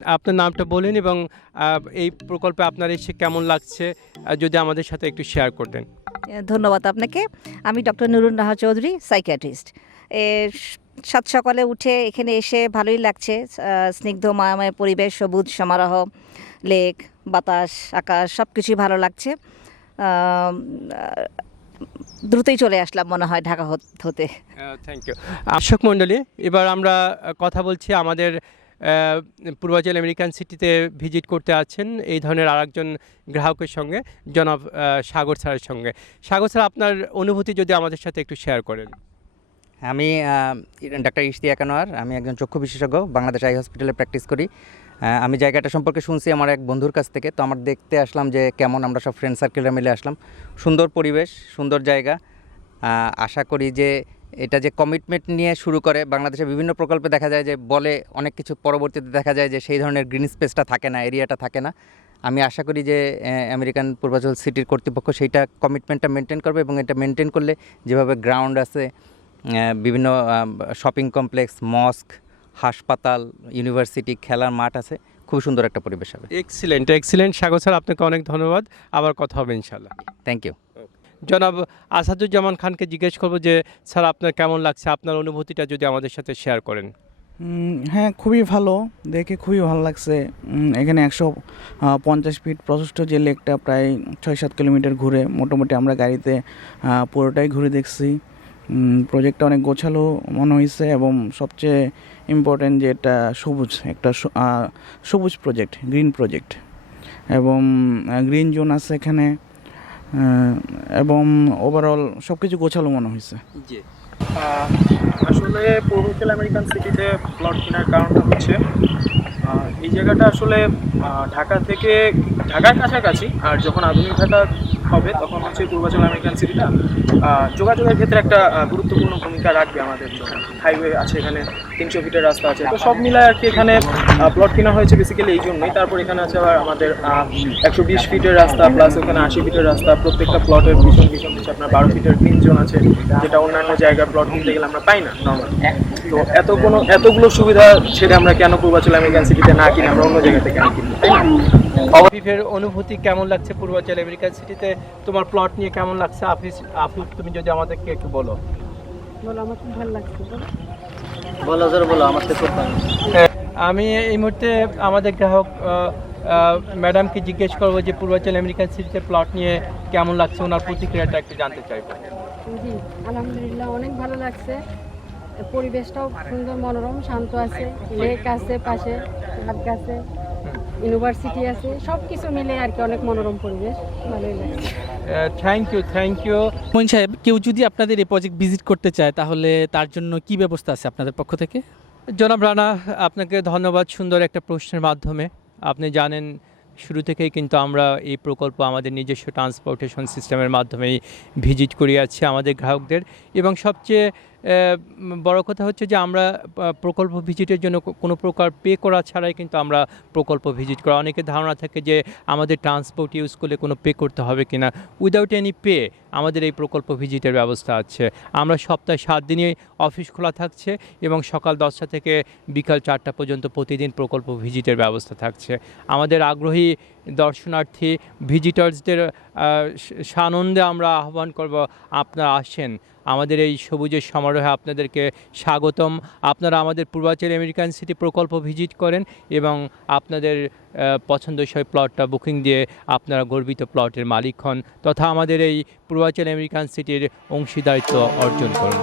আপনার নামটা বলেন এবং এই প্রকল্পে আপনার এসে কেমন লাগছে যদি আমাদের সাথে একটু শেয়ার করতেন। ধন্যবাদ আপনাকে। আমি ডক্টর নুরুন নাহা চৌধুরী, সাইকিয়াট্রিস্ট। সাত সকালে উঠে এখানে এসে ভালোই লাগছে। স্নিগ্ধ মায়াময় পরিবেশ, সবুজ সমারোহ, লেক, বাতাস, আকাশ সব কিছুই ভালো লাগছে। দ্রুতই চলে আসলাম মনে হয় ঢাকা হতে। Thank you. দর্শক মণ্ডলী, এবার আমরা কথা বলছি আমাদের পূর্বাচল আমেরিকান সিটিতে ভিজিট করতে আছেন এই ধরনের আরেকজন গ্রাহকের সঙ্গে, জনাব সাগর স্যারের সঙ্গে। সাগর স্যার, আপনার অনুভূতি যদি আমাদের সাথে একটু শেয়ার করেন। আমি ডাক্তার ইশতিয়াক আনোয়ার, আমি একজন চক্ষু বিশেষজ্ঞ, বাংলাদেশ আই হসপিটালে প্র্যাকটিস করি। আমি জায়গাটা সম্পর্কে শুনছি আমার এক বন্ধুর কাছ থেকে, তো আমার দেখতে আসলাম যে কেমন, আমরা সব ফ্রেন্ড সার্কেলরা মিলে আসলাম। সুন্দর পরিবেশ, সুন্দর জায়গা। আশা করি যে এটা যে কমিটমেন্ট নিয়ে শুরু করে, বাংলাদেশে বিভিন্ন প্রকল্পে দেখা যায় যে বলে অনেক কিছু, পরবর্তীতে দেখা যায় যে সেই ধরনের গ্রিন স্পেসটা থাকে না, এরিয়াটা থাকে না। আমি আশা করি যে আমেরিকান পূর্বাচল সিটির কর্তৃপক্ষ সেইটা কমিটমেন্টটা মেনটেন করবে, এবং এটা মেনটেন করলে যেভাবে গ্রাউন্ড আছে, বিভিন্ন শপিং কমপ্লেক্স, মস্ক, হাসপাতাল, ইউনিভার্সিটি, খেলার মাঠ আছে, খুব সুন্দর একটা পরিবেশ হবে। এক্সিলেন্ট, এক্সিলেন্ট সাগর স্যার, আপনাকে অনেক ধন্যবাদ। আবার কথা হবে ইনশাল্লাহ। Thank you. জনাব আসাদুজ্জামান খানকে জিজ্ঞেস করবো যে স্যার, আপনার কেমন লাগছে, আপনার অনুভূতিটা যদি আমাদের সাথে শেয়ার করেন। হ্যাঁ, খুবই ভালো, দেখে খুবই ভালো লাগছে। এখানে 150 ফিট প্রশস্ত যে লেকটা, প্রায় 6-7 কিলোমিটার ঘুরে মোটামুটি আমরা গাড়িতে পুরোটাই ঘুরে দেখছি। প্রজেক্টটা অনেক গোছালো মনে হয়েছে, এবং সবচেয়ে ইম্পর্টেন্ট যে এটা একটা সবুজ প্রজেক্ট, গ্রিন প্রজেক্ট, এবং গ্রিন জোন আছে এখানে, এবং ওভারঅল সব কিছু গোছালো মনে হয়েছে। জি, আসলে পূর্বাচল আমেরিকান সিটিতে প্লট কেনার কারণটা হচ্ছে এই জায়গাটা আসলে ঢাকার কাছাকাছি, আর যখন আধুনিক ঢাকা হবে তখন হচ্ছে পূর্বাচল আমেরিকান সিটিটা যোগাযোগের ক্ষেত্রে একটা গুরুত্বপূর্ণ ভূমিকা রাখবে আমাদের জন্য। হাইওয়ে আছে, এখানে 300 ফিটের রাস্তা আছে, তো সব মিলায় আর কি এখানে প্লট কেনা হয়েছে বেসিক্যালি এই জন্যই। তারপর এখানে আছে আবার আমাদের 120 ফিটের রাস্তা, প্লাস ওখানে 80 ফিটের রাস্তা। প্রত্যেকটা প্লটের পিছন হচ্ছে আপনার 12 ফিটের গ্রিন জোন আছে, যেটা অন্যান্য জায়গার প্লট কিনতে গেলে আমরা পাই না নর্মাল। তো এতগুলো সুবিধা ছেড়ে আমরা কেন পূর্বাচল আমেরিকান সিটিতে না কিনে আমরা অন্য জায়গাতে কেন কিনবো, তাই না? আফিফের অনুভূতি কেমন লাগছে পূর্বাচল আমেরিকান সিটিতে? তোমার প্লট নিয়ে কেমন লাগছে আফিফ, তুমি যদি আমাদেরকে একটু বলো। আমার খুব ভালো লাগছে। বলো, আমার তো খুব ভালো। আমি এই মুহূর্তে আমাদের গ্রাহক ম্যাডামকে জিজ্ঞেস করবো যে পূর্বাচল আমেরিকান সিটিতে প্লট নিয়ে কেমন লাগছে, ওনার প্রতিক্রিয়াটা একটু জানতে চাইবো। জি, আলহামদুলিল্লাহ অনেক ভালো লাগছে। পরিবেশটাও সুন্দর, মনোরম, শান্ত আছে, লেক আছে পাশে, পার্ক আছে, ইউনিভার্সিটি আছে, সব কিছু মিলে আর কি অনেক মনোরম পরিবেশ, ভালোই লাগছে। Thank you. মোইন সাহেব, কেউ যদি আপনাদের এই প্রজেক্ট ভিজিট করতে চায় তাহলে তার জন্য কি ব্যবস্থা আছে আপনাদের পক্ষ থেকে? জনাব রানা, আপনাকে ধন্যবাদ সুন্দর একটা প্রশ্নের মাধ্যমে। আপনি জানেন শুরু থেকেই কিন্তু আমরা এই প্রকল্প আমাদের নিজস্ব ট্রান্সপোর্টেশন সিস্টেমের মাধ্যমেই ভিজিট করিয়েছি আমাদের গ্রাহকদের, এবং সবচেয়ে বড় কথা হচ্ছে যে আমরা প্রকল্প ভিজিটের জন্য কোনো প্রকার পে করা ছাড়াই কিন্তু আমরা প্রকল্প ভিজিট করা। অনেকের ধারণা থাকে যে আমাদের ট্রান্সপোর্ট ইউজ করলে কোনো পে করতে হবে কিনা। উইদাউট এনি পে আমাদের এই প্রকল্প ভিজিটের ব্যবস্থা আছে। আমরা সপ্তাহে 7 দিনই অফিস খোলা থাকছে, এবং সকাল 10টা থেকে বিকাল 4টা পর্যন্ত প্রতিদিন প্রকল্প ভিজিটের ব্যবস্থা থাকছে। আমাদের আগ্রহী দর্শনার্থী ভিজিটার্সদের সানন্দে আমরা আহ্বান করব, আপনারা আসেন, আমাদের এই সবুজের সমারোহে আপনাদেরকে স্বাগতম। আপনারা আমাদের পূর্বাচল আমেরিকান সিটি প্রকল্প ভিজিট করেন এবং আপনাদের পছন্দসই প্লটটা বুকিং দিয়ে আপনারা গর্বিত প্লটের মালিক হন, তথা আমাদের এই পূর্বাচল আমেরিকান সিটির অংশীদারিত্ব অর্জন করুন।